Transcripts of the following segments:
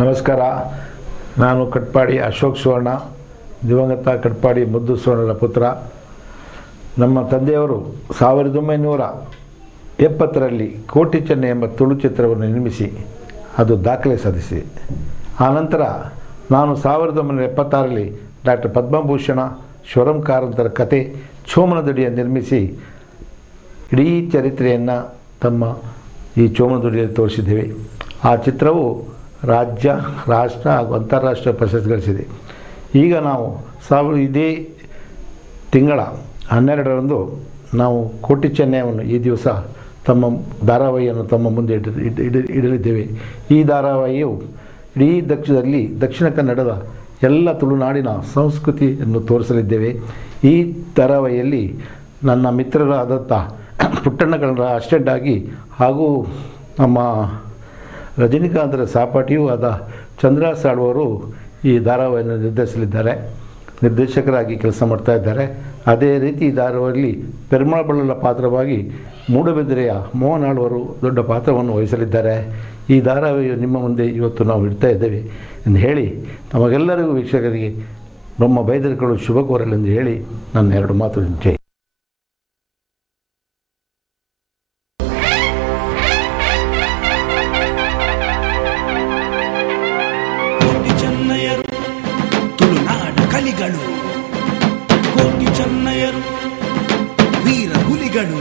ನಮಸ್ಕಾರ. ನಾನು ಕಟ್ಪಾಡಿ ಅಶೋಕ್ ಸುವರ್ಣ, ದಿವಂಗತ ಕಟ್ಪಾಡಿ ಮುದ್ದು ಸುವರ್ಣರ ಪುತ್ರ. ನಮ್ಮ ತಂದೆಯವರು 1970ರಲ್ಲಿ ಕೋಟಿ ಚೆನ್ನೈ ಎಂಬ ತುಳು ಚಿತ್ರವನ್ನು ನಿರ್ಮಿಸಿ ಅದು ದಾಖಲೆ ಸಾಧಿಸಿದೆ. ಆನಂತರ ನಾನು 1976ರಲ್ಲಿ ಡಾಕ್ಟರ್ ಪದ್ಮಭೂಷಣ ಶ್ವರಂ ಕಾರಂತರ ಕತೆ ಚೋಮನದುಡಿಯನ್ನು ನಿರ್ಮಿಸಿ ಇಡೀ ಚರಿತ್ರೆಯನ್ನು ತಮ್ಮ ಈ ಚೋಮನದುಡಿಯಲ್ಲಿ ತೋರಿಸಿದ್ದೇವೆ. ಆ ಚಿತ್ರವು ರಾಜ್ಯ, ರಾಷ್ಟ್ರ ಹಾಗೂ ಅಂತಾರಾಷ್ಟ್ರೀಯ ಪ್ರಶಸ್ತಿ ಗಳಿಸಿದೆ. ಈಗ ನಾವು ಇದೇ ತಿಂಗಳ 12ರಂದು ನಾವು ಕೋಟಿ ಚೆನ್ನೈಯನ್ನು ಈ ದಿವಸ ತಮ್ಮ ಧಾರಾವಾಹಿಯನ್ನು ತಮ್ಮ ಮುಂದೆ ಇಡಲಿದ್ದೇವೆ. ಈ ಧಾರಾವಾಹಿಯು ಇಡೀ ದಕ್ಷಿಣ ಕನ್ನಡದ ಎಲ್ಲ ತುಳುನಾಡಿನ ಸಂಸ್ಕೃತಿಯನ್ನು ತೋರಿಸಲಿದ್ದೇವೆ. ಈ ಧಾರಾವಾಹಿಯಲ್ಲಿ ನನ್ನ ಮಿತ್ರರಾದಂಥ ಪುಟ್ಟಣ್ಣಗಳ ಅಸಿಸ್ಟೆಂಟ್ ಆಗಿ ಹಾಗೂ ನಮ್ಮ ರಜನಿಕಾಂತರ ಸಹಪಾಠಿಯೂ ಆದ ಚಂದ್ರ ಸಾಳುವರು ಈ ಧಾರಾವಾಹಿಯನ್ನು ನಿರ್ದೇಶಕರಾಗಿ ಕೆಲಸ ಮಾಡ್ತಾ ಇದ್ದಾರೆ. ಅದೇ ರೀತಿ ಈ ಧಾರಾವಾಹಿಯಲ್ಲಿ ಪೆರ್ಮಾಳ್ ಬಳ್ಳಲ ಪಾತ್ರವಾಗಿ ಮೂಡಬಿದಿರೆಯ ಮೋಹನ್ ಆಳ್ವರು ದೊಡ್ಡ ಪಾತ್ರವನ್ನು ವಹಿಸಲಿದ್ದಾರೆ. ಈ ಧಾರಾವಾಹಿಯು ನಿಮ್ಮ ಮುಂದೆ ಇವತ್ತು ನಾವು ಇಡ್ತಾ ಇದ್ದೇವೆ ಎಂದು ಹೇಳಿ ನಮಗೆಲ್ಲರಿಗೂ ವೀಕ್ಷಕರಿಗೆ ಬ್ರಹ್ಮ ಬೈದರ್ಗಳು ಶುಭ ಕೋರಲೆಂದು ಹೇಳಿ ನನ್ನ 2 ಮಾತು ಜೈ. ಕೋಟಿ ಚೆನ್ನಯರು ವೀರ ಹುಲಿಗಳು.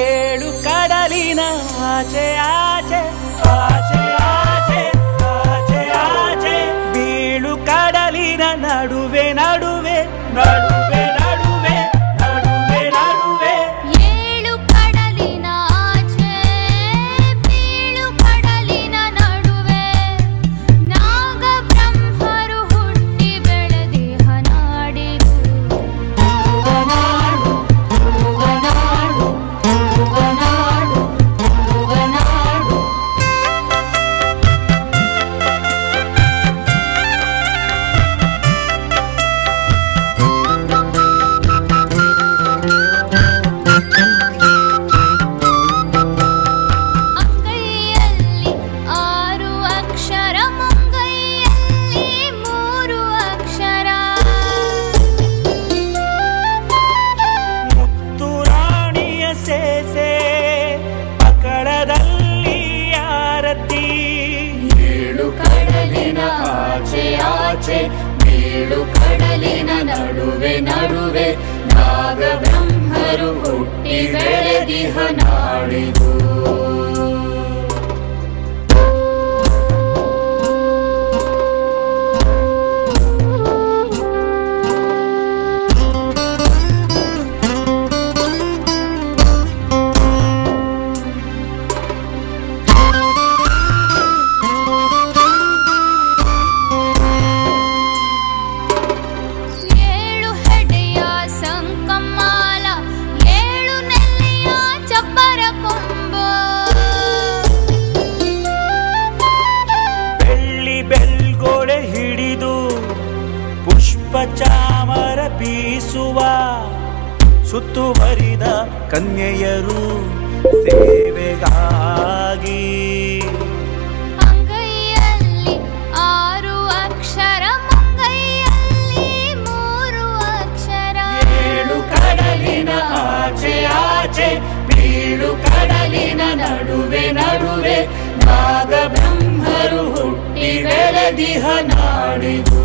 ಏಳು ಕಡಲಿನ ಆಚೆ ಆಚೆ ಆಚೆ ಆಚೆ ಆಚೆ ಆಚೆ, ಬೀಳು ಕಡಲಿನ ನಡುವೆ ನಡುವೆ ನಡುವೆ ನಡುವೆ ನಡುವೆ ನಡುವೆ, ಏಳು ಕಡಲಿನ ಆಚೆ ಬೀಳು ಕಡಲಿನ ನಡುವೆ, ನಾಗ ಬ್ರಹ್ಮರು ಹುಟ್ಟಿ ಬೆಳೆದಿಹ ನಾಡಿದು. ಅಂಗೈಯಲ್ಲಿ 6 ಅಕ್ಷರ, ಮುಂಗೈಯಲ್ಲಿ 3 ಅಕ್ಷರ, ಮುತ್ತು ರಾಣಿಯ ಸೇಸೆ ಪಕಡದಲ್ಲಿ ಆರತಿ. ಏಳು ಕಡಲಿನ ಆಚೆ ಆಚೆ ಬೀಳು ಕಡಲಿನ ನಡುವೆ ನಡುವೆ, ನಾಗ ಬ್ರಹ್ಮರು ಹುಟ್ಟಿ ಬೆಳೆದಿಹ ನಾಡಿದು. ಏಳು ಹೆಡೆಯ ಸಂಕಮಾಲ, 7 ನೆಲ್ಲಿಯ ಚಪ್ಪರ ಕೊಂಬು, ಬೆಳ್ಳಿ ಬೆಲ್ಗೊಳೆ ಹಿಡಿದು ಪುಷ್ಪ ಚಾಮರ ಬೀಸುವ, ಸುತ್ತುವರಿದ ಕನ್ಯೆಯರು ಸೇವೆಗಾಗಿ. ಅಂಗೈಯಲ್ಲಿ 6 ಅಕ್ಷರ, ಮುಂಗೈಯಲ್ಲಿ 3 ಅಕ್ಷರ, ಏಳು ಕಡಲಿನ ಆಚೆ ಆಚೆ ಬೀಳು ಕಡಲಿನ ನಡುವೆ ನಡುವೆ, ನಾಗ ಬ್ರಹ್ಮರು ಹುಟ್ಟಿ ಬೆಳೆದಿಹ ನಾಡಿದು.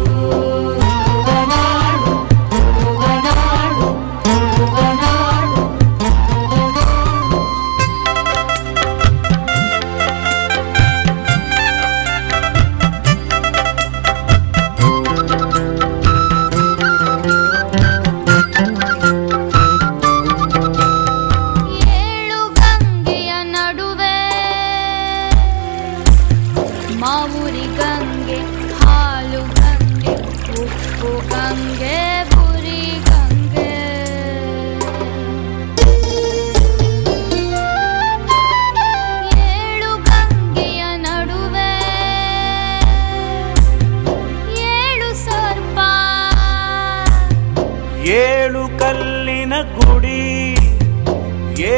ಏಳು ಗಂಗೆಯ ನಡುವೆ ಮಾವುರಿ ಗಂಗೆ ಗುಡಿ,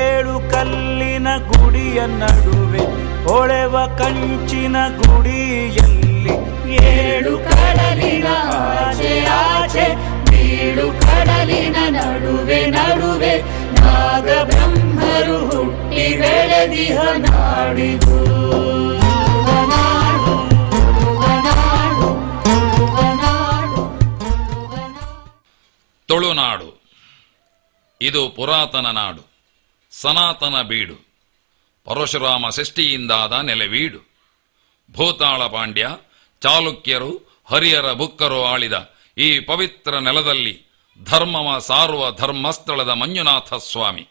ಏಳು ಕಲ್ಲಿನ ಗುಡಿಯ ನಡುವೆ ಹೊಳೆವ ಕಂಚಿನ ಗುಡಿಯಲ್ಲಿ, ಏಳು ಕಡಲಿನ ಆಚೆ ಆಚೆ ಬೀಳು ಕಡಲಿನ ನಡುವೆ ನಡುವೆ ನಾಗ ಬ್ರಹ್ಮರು ಹುಟ್ಟಿ ಬೆಳೆದಿಹ ನಾಡಿದು. ತುಳುನಾಡು ಇದು ಪುರಾತನ ನಾಡು, ಸನಾತನ ಬೀಡು, ಪರಶುರಾಮ ಷಷ್ಠಿಯಿಂದಾದ ನೆಲೆವೀಡು. ಭೂತಾಳ ಪಾಂಡ್ಯ, ಚಾಲುಕ್ಯರು, ಹರಿಯರ ಬುಕ್ಕರು ಆಳಿದ ಈ ಪವಿತ್ರ ನೆಲದಲ್ಲಿ ಧರ್ಮವ ಸಾರುವ ಧರ್ಮಸ್ಥಳದ ಮಂಜುನಾಥ ಸ್ವಾಮಿ.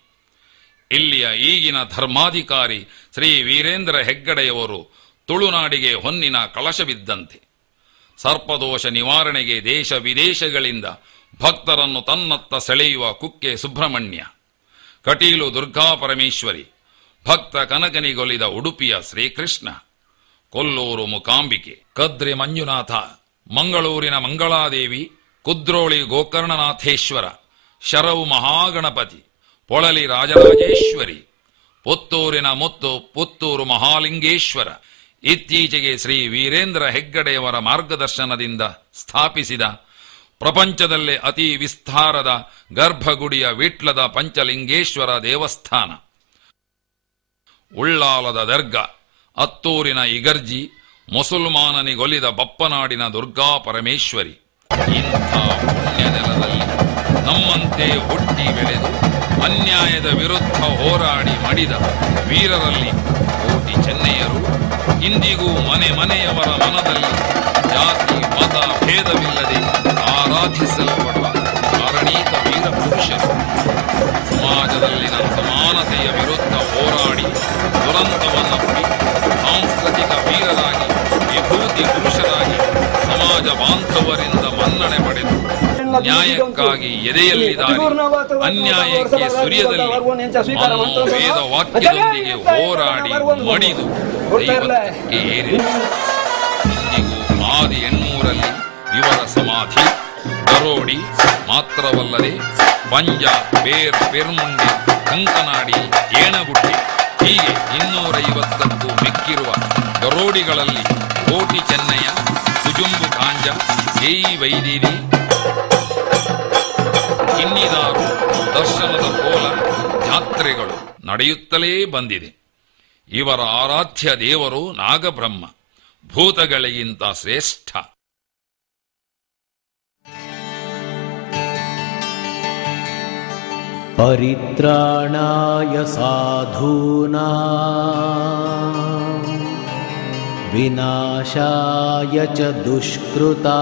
ಇಲ್ಲಿಯ ಈಗಿನ ಧರ್ಮಾಧಿಕಾರಿ ಶ್ರೀ ವೀರೇಂದ್ರ ಹೆಗ್ಗಡೆಯವರು ತುಳುನಾಡಿಗೆ ಹೊನ್ನಿನ ಕಳಶವಿದ್ದಂತೆ. ಸರ್ಪದೋಷ ನಿವಾರಣೆಗೆ ದೇಶ ವಿದೇಶಗಳಿಂದ ಭಕ್ತರನ್ನು ತನ್ನತ್ತ ಸೆಳೆಯುವ ಕುಕ್ಕೆ ಸುಬ್ರಹ್ಮಣ್ಯ, ಕಟೀಲು ದುರ್ಗಾ ಪರಮೇಶ್ವರಿ, ಭಕ್ತ ಕನಕನಿಗೊಲಿದ ಉಡುಪಿಯ ಶ್ರೀಕೃಷ್ಣ, ಕೊಲ್ಲೂರು ಮುಕಾಂಬಿಕೆ, ಕದ್ರಿ ಮಂಜುನಾಥ, ಮಂಗಳೂರಿನ ಮಂಗಳಾದೇವಿ, ಕುದ್ರೋಳಿ ಗೋಕರ್ಣನಾಥೇಶ್ವರ, ಶರವು ಮಹಾಗಣಪತಿ, ಪೊಳಲಿ ರಾಜರಾಜೇಶ್ವರಿ, ಪುತ್ತೂರಿನ ಮುತ್ತು ಪುತ್ತೂರು ಮಹಾಲಿಂಗೇಶ್ವರ. ಇತ್ತೀಚೆಗೆ ಶ್ರೀ ವೀರೇಂದ್ರ ಹೆಗ್ಗಡೆಯವರ ಮಾರ್ಗದರ್ಶನದಿಂದ ಸ್ಥಾಪಿಸಿದ ಪ್ರಪಂಚದಲ್ಲೇ ಅತಿ ವಿಸ್ತಾರದ ಗರ್ಭಗುಡಿಯ ವಿಟ್ಲದ ಪಂಚಲಿಂಗೇಶ್ವರ ದೇವಸ್ಥಾನ, ಉಳ್ಳಾಲದ ದರ್ಗಾ, ಅತ್ತೂರಿನ ಇಗರ್ಜಿ, ಮುಸಲ್ಮಾನನಿಗೊಲಿದ ಬಪ್ಪನಾಡಿನ ದುರ್ಗಾ ಪರಮೇಶ್ವರಿ. ಇಂಥ ಪುಣ್ಯ ನೆಲದಲ್ಲಿ ನಮ್ಮಂತೆ ಹುಟ್ಟಿ ಬೆಳೆದು ಅನ್ಯಾಯದ ವಿರುದ್ಧ ಹೋರಾಡಿ ಮಡಿದ ವೀರರಲ್ಲಿ ಕೋಟಿ ಚೆನ್ನಯ್ಯರು ಇಂದಿಗೂ ಮನೆ ಮನೆಯವರ ಮನದಲ್ಲಿ ಜಾತಿ ಮತ ಭೇದವಿಲ್ಲದೆ ಆರಾಧಿಸಲ್ಪಡುವ ಕಾರಣೀಕ ವೀರ ಪುರುಷರು. ಸಮಾಜದಲ್ಲಿನ ಸಮಾನತೆಯ ವಿರುದ್ಧ ಹೋರಾಡಿ ದುರಂತವನ್ನಪ್ಪಿ ಸಾಂಸ್ಕೃತಿಕ ವೀರರಾಗಿ ವಿಭೂತಿ ಪುರುಷರಾಗಿ ಸಮಾಜ ಬಾಂಧವರಿಂದ ಮನ್ನಣೆ ಪಡೆದು ನ್ಯಾಯಕ್ಕಾಗಿ ಎದೆಯಲ್ಲಿದ್ದಾರೆ, ಅನ್ಯಾಯಕ್ಕೆ ಸುರಿಯದಲ್ಲಿ ಅನ್ನೋ ವೇದ ವಾಕ್ಯದೊಂದಿಗೆ ಹೋರಾಡಿ ಮಡಿದು ದೈವತ್ವಕ್ಕೆ ಏರಿದೆ. ಇಂದಿಗೂ ಆದಿ 800ರಲ್ಲಿ ಇವರ ಸಮಾಧಿ ಗರೋಡಿ ಮಾತ್ರವಲ್ಲದೆ ಪಂಜ, ಬೇರ್, ಪೆರ್ಮುಂಡಿ, ಕಂಕನಾಡಿ, ಏಣಗುಡ್ಡೆ ಹೀಗೆ 250ಕ್ಕೂ ಮಿಕ್ಕಿರುವ ಗರೋಡಿಗಳಲ್ಲಿ ಕೋಟಿ ಚೆನ್ನಯ್ಯ, ಕುಜುಂಬು ಕಾಂಜ, ಜೈ ವೈದಿರಿ, ಇನ್ನಿದಾರು ದರ್ಶನದ ಕೋಲ ಜಾತ್ರೆಗಳು ನಡೆಯುತ್ತಲೇ ಬಂದಿದೆ. ಇವರ ಆರಾಧ್ಯ ದೇವರು ನಾಗಬ್ರಹ್ಮ, ಭೂತಗಳಿಗಿಂತ ಶ್ರೇಷ್ಠ. ಪರಿತ್ರಾಣಾಯ ಸಾಧೂನಾ ವಿನಾಶಾಯ ಚ ದುಷ್ಕೃತಾ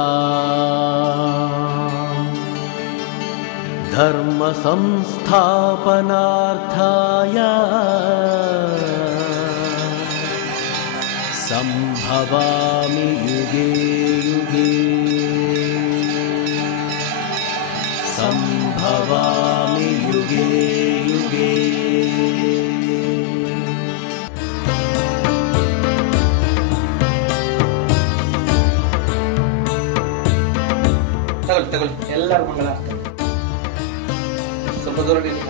ಧರ್ಮ ಸಂಸ್ಥಾಪನಾರ್ಥಾಯ ಸಂಭವಾಮಿ ಯುಗೇ ಯುಗೇ ಸಂಭವಾಮಿ ಯುಗೇ ಯುಗೇ. ತಗೊಳ್ಳಿ ಎಲ್ಲರೂ ಮಂಗಳಾರ್ಥ. ಸ್ವಲ್ಪ ದೂರ ನಿಲ್ಲಿ.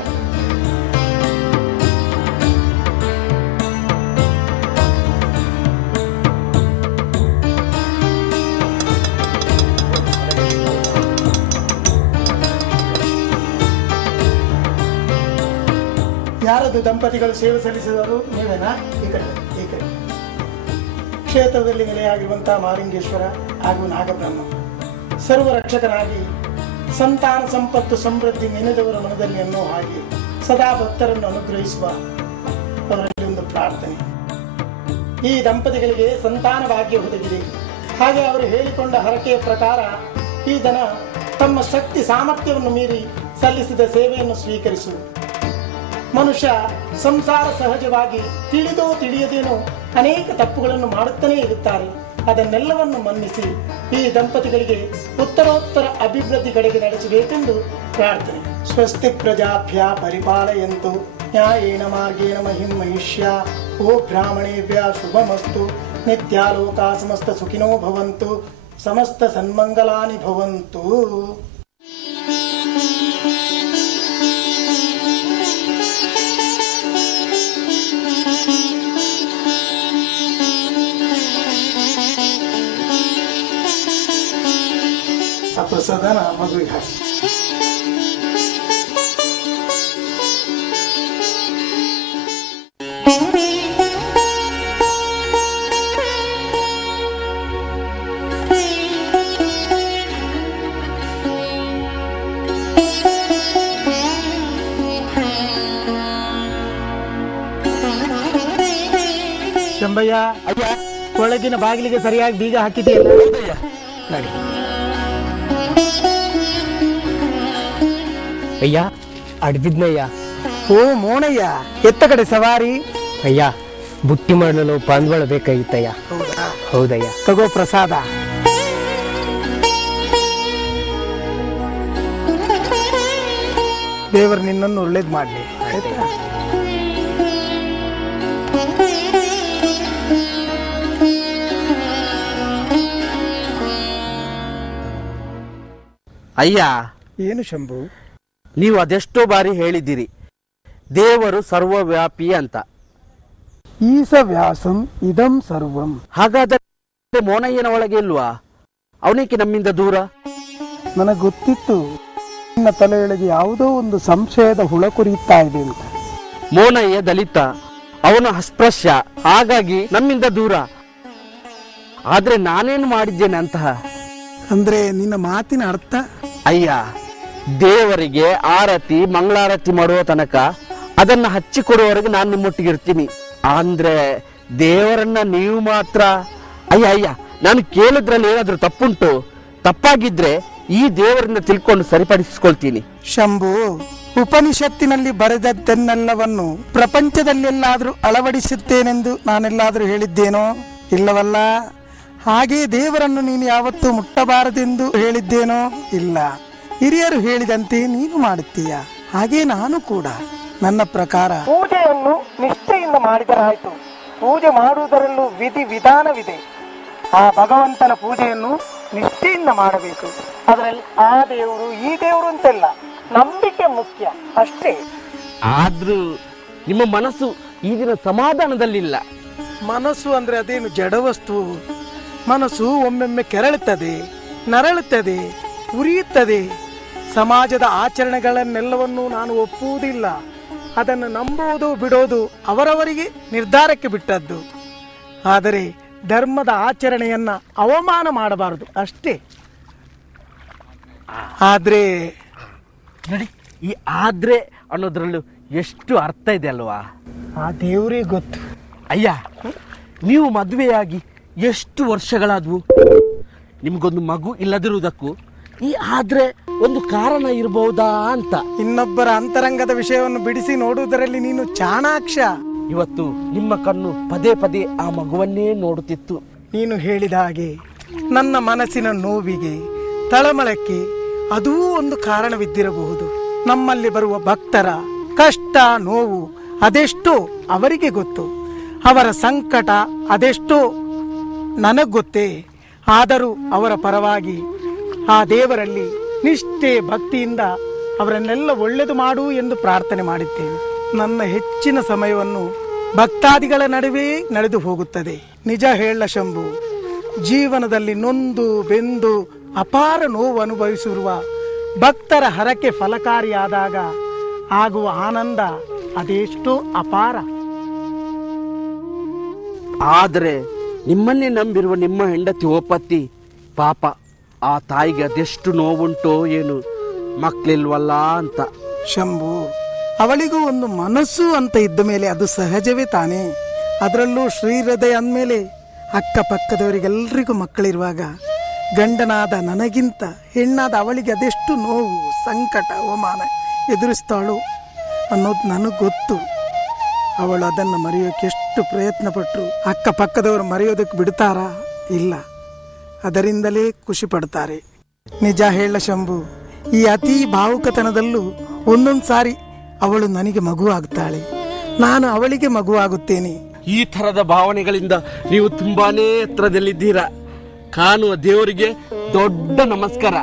ಯಾರದು ದಂಪತಿಗಳು ಸೇವೆ ಸಲ್ಲಿಸಿದವರು? ನೀವೇನಾ? ಈ ಕಡೆ ಈ ಕಡೆ. ಕ್ಷೇತ್ರದಲ್ಲಿ ನೆಲೆಯಾಗಿರುವಂತಹ ಮಹಾಲಿಂಗೇಶ್ವರ ಹಾಗೂ ನಾಗಬ್ರಹ್ಮ ಸರ್ವರಕ್ಷಕನಾಗಿ ಸಂತಾನ ಸಂಪತ್ತು ಸಮೃದ್ಧಿ ನೆನೆದವರ ಮನದಲ್ಲಿ ಅನ್ನೋ ಹಾಗೆ ಸದಾ ಭಕ್ತರನ್ನು ಅನುಗ್ರಹಿಸುವ ಅವರಲ್ಲಿ ಒಂದು ಪ್ರಾರ್ಥನೆ. ಈ ದಂಪತಿಗಳಿಗೆ ಸಂತಾನ ಭಾಗ್ಯ ಒದಗಿದೆ. ಹಾಗೆ ಅವರು ಹೇಳಿಕೊಂಡ ಹರಕೆಯ ಪ್ರಕಾರ ಈ ದನ ತಮ್ಮ ಶಕ್ತಿ ಸಾಮರ್ಥ್ಯವನ್ನು ಮೀರಿ ಸಲ್ಲಿಸಿದ ಸೇವೆಯನ್ನು ಸ್ವೀಕರಿಸು. ಮನುಷ್ಯ ಸಂಸಾರ ಸಹಜವಾಗಿ ತಿಳಿದೋ ತಿಳಿಯದೇನೋ ಅನೇಕ ತಪ್ಪುಗಳನ್ನು ಮಾಡುತ್ತಲೇ ಇರುತ್ತಾರೆ. ಅದನ್ನೆಲ್ಲವನ್ನು ಮನ್ನಿಸಿ ಈ ದಂಪತಿಗಳಿಗೆ ಉತ್ತರೋತ್ತರ ಅಭಿವೃದ್ಧಿ ಕಡೆಗೆ ನಡೆಸಬೇಕೆಂದು ಪ್ರಾರ್ಥನೆ. ಸ್ವಸ್ತಿ ಪ್ರಜಾಭ್ಯ ಪರಿಪಾಲಯಂತು ನ್ಯಾಯೇನ ಮಾರ್ಗೇಣ ಮಹಿಂ ಮಹಿಷ್ಯ. ಓ ಬ್ರಾಹ್ಮಣೇಭ್ಯ ಶುಭಮಸ್ತು. ನಿತ್ಯಾಲೋಕಾ ಸಮಸ್ತ ಸುಖಿನೋ ಭವಂತು. ಸಮಸ್ತ ಸನ್ಮಂಗಲಾನಿ ಭವಂತು. ಸ್ನಾನ ಮಗುವಿಗೆ ಹಾಕಿ. ಶಂಭಯ್ಯ, ಅಯ್ಯ, ಒಳಗಿನ ಬಾಗಿಲಿಗೆ ಸರಿಯಾಗಿ ಬೀಗ ಹಾಕಿದೆಯಲ್ಲ? ನಡಿ. ಅಯ್ಯ, ಅಡ್ಬಿದ್ನಯ್ಯ. ಓ ಮೋಣಯ್ಯ, ಎತ್ತ ಕಡೆ ಸವಾರಿ? ಅಯ್ಯ, ಬುಟ್ಟಿ ಮಾಡಲು ಪಾಂದ್ವಳ ಬೇಕಾಗಿತ್ತಯ್ಯ. ಹೌದಾ? ಹೌದಯ್ಯ. ತಗೋ ಪ್ರಸಾದ. ದೇವರು ನಿನ್ನನ್ನು ಒಳ್ಳೇದು ಮಾಡಲಿ. ಆಯ್ತಾ? ಅಯ್ಯ, ಏನು ಶಂಭು? ನೀವು ಅದೆಷ್ಟೋ ಬಾರಿ ಹೇಳಿದ್ದೀರಿ ದೇವರು ಸರ್ವವ್ಯಾಪಿ ಅಂತ. ಈಸ ವ್ಯಾಸಂ ಇದಂ ಸರ್ವಂ. ಹಾಗಾದರೆ ಮೋನಯ್ಯನ ಒಳಗೆ ಇಲ್ವಾ? ಅವನೇಕೆ ನಮ್ಮಿಂದ ದೂರ? ನನಗೆ ಗೊತ್ತಿತ್ತು ನಿನ್ನ ತಲೆಯೊಳಗೆ ಯಾವುದೋ ಒಂದು ಸಂಶಯದ ಹುಳ ಕುರಿಯುತ್ತಾ ಇದೆ ಅಂತ. ಮೋನಯ್ಯ ದಲಿತ, ಅವನು ಅಸ್ಪೃಶ್ಯ, ಹಾಗಾಗಿ ನಮ್ಮಿಂದ ದೂರ. ಆದ್ರೆ ನಾನೇನು ಮಾಡಿದ್ದೇನೆ ಅಂತಹ? ಅಂದ್ರೆ ನಿನ್ನ ಮಾತಿನ ಅರ್ಥ? ಅಯ್ಯ, ದೇವರಿಗೆ ಆರತಿ ಮಂಗಳಾರತಿ ಮಾಡುವ ತನಕ ಅದನ್ನ ಹಚ್ಚಿಕೊಡುವವರೆಗೆ ನಾನು ನಿಮ್ಮೊಟ್ಟಿಗೆ ಇರ್ತೀನಿ. ಅಂದ್ರೆ ದೇವರನ್ನ ನೀವು ಮಾತ್ರ. ಅಯ್ಯ, ನಾನು ಕೇಳಿದ್ರಲ್ಲಿ ಏನಾದ್ರೂ ತಪ್ಪುಂಟು? ತಪ್ಪಾಗಿದ್ರೆ ಈ ದೇವರನ್ನ ತಿಳ್ಕೊಂಡು ಸರಿಪಡಿಸಿಕೊಳ್ತೀನಿ. ಶಂಭು, ಉಪನಿಷತ್ತಿನಲ್ಲಿ ಬರೆದದ್ದನ್ನೆಲ್ಲವನ್ನು ಪ್ರಪಂಚದಲ್ಲೆಲ್ಲಾದ್ರೂ ಅಳವಡಿಸುತ್ತೇನೆಂದು ನಾನೆಲ್ಲಾದ್ರೂ ಹೇಳಿದ್ದೇನೋ? ಇಲ್ಲವಲ್ಲ. ಹಾಗೆ ದೇವರನ್ನು ನೀನು ಯಾವತ್ತೂ ಮುಟ್ಟಬಾರದೆಂದು ಹೇಳಿದ್ದೇನೋ? ಇಲ್ಲ. ಹಿರಿಯರು ಹೇಳಿದಂತೆ ನೀನು ಮಾಡುತ್ತೀಯ, ಹಾಗೆ ನಾನು ಕೂಡ. ನನ್ನ ಪ್ರಕಾರ ಪೂಜೆಯನ್ನು ನಿಷ್ಠೆಯಿಂದ ಮಾಡಿದರಾಯಿತು. ಪೂಜೆ ಮಾಡುವುದರಲ್ಲೂ ವಿಧಿ ವಿಧಾನವಿದೆ. ಆ ಭಗವಂತನ ಪೂಜೆಯನ್ನು ನಿಷ್ಠೆಯಿಂದ ಮಾಡಬೇಕು. ಅದರಲ್ಲಿ ಆ ದೇವರು ಈ ದೇವರು ಅಂತೆಲ್ಲ, ನಂಬಿಕೆ ಮುಖ್ಯ ಅಷ್ಟೇ. ಆದ್ರೂ ನಿಮ್ಮ ಮನಸ್ಸು ಈ ದಿನ ಸಮಾಧಾನದಲ್ಲಿಲ್ಲ. ಮನಸ್ಸು ಅಂದ್ರೆ ಅದೇನು ಜಡವಸ್ತು? ಮನಸ್ಸು ಒಮ್ಮೊಮ್ಮೆ ಕೆರಳುತ್ತದೆ, ನರಳುತ್ತದೆ, ಉರಿಯುತ್ತದೆ. ಸಮಾಜದ ಆಚರಣೆಗಳನ್ನೆಲ್ಲವನ್ನೂ ನಾನು ಒಪ್ಪುವುದಿಲ್ಲ. ಅದನ್ನು ನಂಬುವುದು ಬಿಡೋದು ಅವರವರಿಗೆ ನಿರ್ಧಾರಕ್ಕೆ ಬಿಟ್ಟದ್ದು. ಆದರೆ ಧರ್ಮದ ಆಚರಣೆಯನ್ನ ಅವಮಾನ ಮಾಡಬಾರದು ಅಷ್ಟೇ. ಆದ್ರೆ ನೋಡಿ, ಈ ಆದ್ರೆ ಅನ್ನೋದ್ರಲ್ಲೂ ಎಷ್ಟು ಅರ್ಥ ಇದೆ ಅಲ್ವಾ? ಆ ದೇವರೇ ಗೊತ್ತು. ಅಯ್ಯ, ನೀವು ಮದುವೆಯಾಗಿ ಎಷ್ಟು ವರ್ಷಗಳಾದ್ವು? ನಿಮ್ಗೊಂದು ಮಗು ಇಲ್ಲದಿರುವುದಕ್ಕೂ ಈ ಆದ್ರೆ ಒಂದು ಕಾರಣ ಇರಬಹುದಾ ಅಂತ. ಇನ್ನೊಬ್ಬರ ಅಂತರಂಗದ ವಿಷಯವನ್ನು ಬಿಡಿಸಿ ನೋಡುವುದರಲ್ಲಿ ನೀನು ಚಾಣಾಕ್ಷ. ಇವತ್ತು ನಿಮ್ಮ ಕಣ್ಣು ಪದೇ ಪದೇ ಆ ಮಗುವನ್ನೇ ನೋಡುತ್ತಿತ್ತು. ನೀನು ಹೇಳಿದ ಹಾಗೆ ನನ್ನ ಮನಸ್ಸಿನ ನೋವಿಗೆ, ತಳಮಳಕ್ಕೆ ಅದೂ ಒಂದು ಕಾರಣವಿದ್ದಿರಬಹುದು. ನಮ್ಮಲ್ಲಿ ಬರುವ ಭಕ್ತರ ಕಷ್ಟ ನೋವು ಅದೆಷ್ಟೋ ಅವರಿಗೆ ಗೊತ್ತು. ಅವರ ಸಂಕಟ ಅದೆಷ್ಟೋ ನನಗೆ ಗೊತ್ತೇ. ಆದರೂ ಅವರ ಪರವಾಗಿ ಆ ದೇವರಲ್ಲಿ ನಿಷ್ಠೆ ಭಕ್ತಿಯಿಂದ ಅವರನ್ನೆಲ್ಲ ಒಳ್ಳೆಯದು ಮಾಡು ಎಂದು ಪ್ರಾರ್ಥನೆ ಮಾಡಿದ್ದೇನೆ. ನನ್ನ ಹೆಚ್ಚಿನ ಸಮಯವನ್ನು ಭಕ್ತಾದಿಗಳ ನಡುವೆ ನಡೆದು ಹೋಗುತ್ತದೆ. ನಿಜ ಹೇಳ ಶಂಭು, ಜೀವನದಲ್ಲಿ ನೊಂದು ಬೆಂದು ಅಪಾರ ನೋವು ಅನುಭವಿಸಿರುವ ಭಕ್ತರ ಹರಕೆ ಫಲಕಾರಿಯಾದಾಗ ಆಗುವ ಆನಂದ ಅದೆಷ್ಟೋ ಅಪಾರ. ಆದರೆ ನಿಮ್ಮನ್ನೇ ನಂಬಿರುವ ನಿಮ್ಮ ಹೆಂಡತಿ ಓಪತ್ತಿ ಪಾಪ, ಆ ತಾಯಿಗೆ ಅದೆಷ್ಟು ನೋವುಂಟೋ ಏನು, ಮಕ್ಕಳಿಲ್ವಲ್ಲ ಅಂತ. ಶಂಭು, ಅವಳಿಗೂ ಒಂದು ಮನಸ್ಸು ಅಂತ ಇದ್ದ ಮೇಲೆ ಅದು ಸಹಜವೇ ತಾನೇ. ಅದರಲ್ಲೂ ಶ್ರೀಹೃದಯ ಅಂದಮೇಲೆ ಅಕ್ಕಪಕ್ಕದವರಿಗೆಲ್ಲರಿಗೂ ಮಕ್ಕಳಿರುವಾಗ ಗಂಡನಾದ ನನಗಿಂತ ಹೆಣ್ಣಾದ ಅವಳಿಗೆ ಅದೆಷ್ಟು ನೋವು, ಸಂಕಟ, ಅವಮಾನ ಎದುರಿಸ್ತಾಳು ಅನ್ನೋದು ನನಗೆ ಗೊತ್ತು. ಅವಳು ಅದನ್ನು ಮರೆಯೋಕೆ ಎಷ್ಟು ಪ್ರಯತ್ನ ಪಟ್ಟರು ಅಕ್ಕಪಕ್ಕದವರು ಮರೆಯೋದಕ್ಕೆ ಬಿಡ್ತಾರಾ? ಇಲ್ಲ, ಅದರಿಂದಲೇ ಖುಷಿ ಪಡ್ತಾರೆ. ನಿಜ ಹೇಳ ಶಂಭು, ಈ ಅತಿ ಭಾವುಕತನದಲ್ಲೂ ಒಂದೊಂದು ಸಾರಿ ಅವಳು ನನಗೆ ಮಗು ಆಗ್ತಾಳೆ, ನಾನು ಅವಳಿಗೆ ಮಗು ಆಗುತ್ತೇನೆ. ಈ ತರದ ಭಾವನೆಗಳಿಂದ ನೀವು ತುಂಬಾನೇ ಎತ್ತರದಲ್ಲಿದ್ದೀರಾ. ಕಾಣುವ ದೇವರಿಗೆ ದೊಡ್ಡ ನಮಸ್ಕಾರ,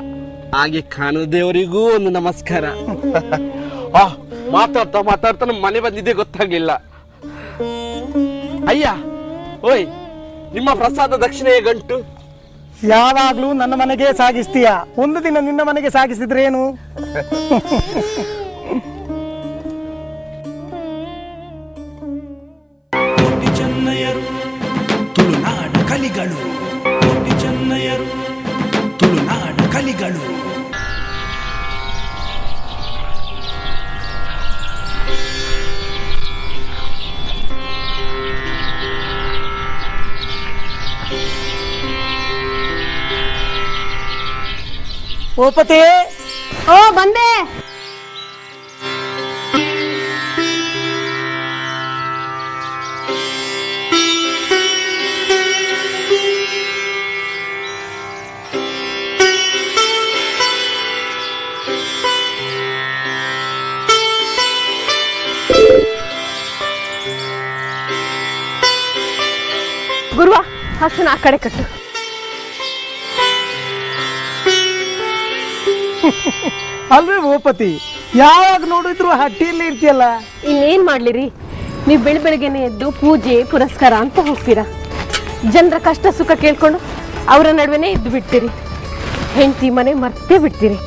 ಹಾಗೆ ಕಾಣುವ ದೇವರಿಗೂ ಒಂದು ನಮಸ್ಕಾರ. ಮಾತಾಡ್ತಾ ಮಾತಾಡ್ತಾ ನಮ್ಮ ಮನೆ ಬಂದಿದ್ದೆ ಗೊತ್ತಾಗ್ಲಿಲ್ಲ. ಅಯ್ಯ, ಓಯ್, ನಿಮ್ಮ ಪ್ರಸಾದ ದಕ್ಷಿಣೆಯ ಗಂಟು ಯಾವಾಗ್ಲೂ ನನ್ನ ಮನೆಗೆ ಸಾಗಿಸ್ತೀಯ, ಒಂದು ದಿನ ನಿನ್ನ ಮನೆಗೆ ಸಾಗಿಸಿದ್ರೆ ಏನು? ಕೋಟಿ ಚೆನ್ನಯರು ತುಳುನಾಡ ಕಲಿಗಳು, ಕೋಟಿ ಚೆನ್ನಯರು ತುಳುನಾಡ ಕಲಿಗಳು. ಓಪತಿ, ಓ ಬಂದೆ. ಗುರುವ ಹಸನ ಆ ಕಡೆ ಕಟ್ಟು. ಅಲ್ವೇ ಓಪತಿ, ಯಾವಾಗ ನೋಡಿದ್ರು ಹಟ್ಟಿಯಲ್ಲಿ ಇರ್ತೀಯಲ್ಲ. ಇನ್ನೇನ್ ಮಾಡ್ಲಿರಿ, ನೀವು ಬೆಳಗ್ಗೆನೆ ಎದ್ದು ಪೂಜೆ ಪುರಸ್ಕಾರ ಅಂತ ಹೋಗ್ತೀರಾ. ಜನರ ಕಷ್ಟ ಸುಖ ಕೇಳ್ಕೊಂಡು ಅವರ ನಡುವೆನೆ ಇದ್ದು ಬಿಡ್ತೀರಿ. ಹೆಂಡತಿ ಮನೆ ಮರ್ತೇ ಬಿಡ್ತೀರಿ.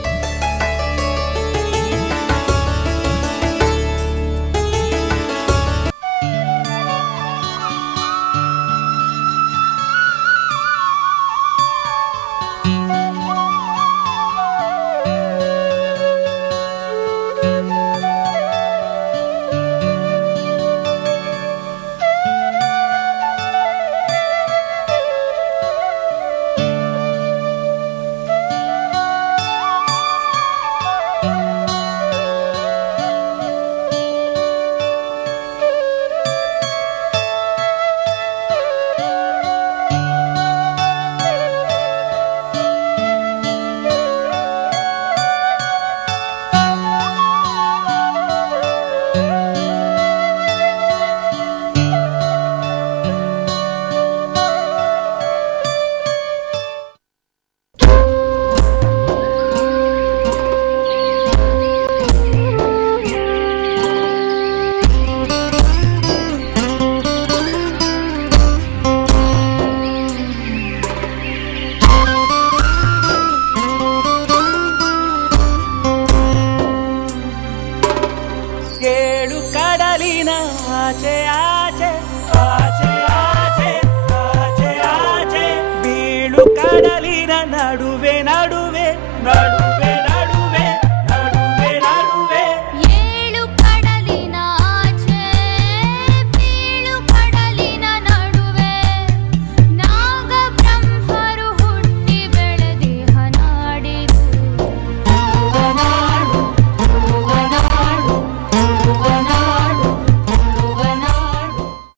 ಕಡಲಿನ ನಡುವೆ ನಡುವೆ ನಡುವೆ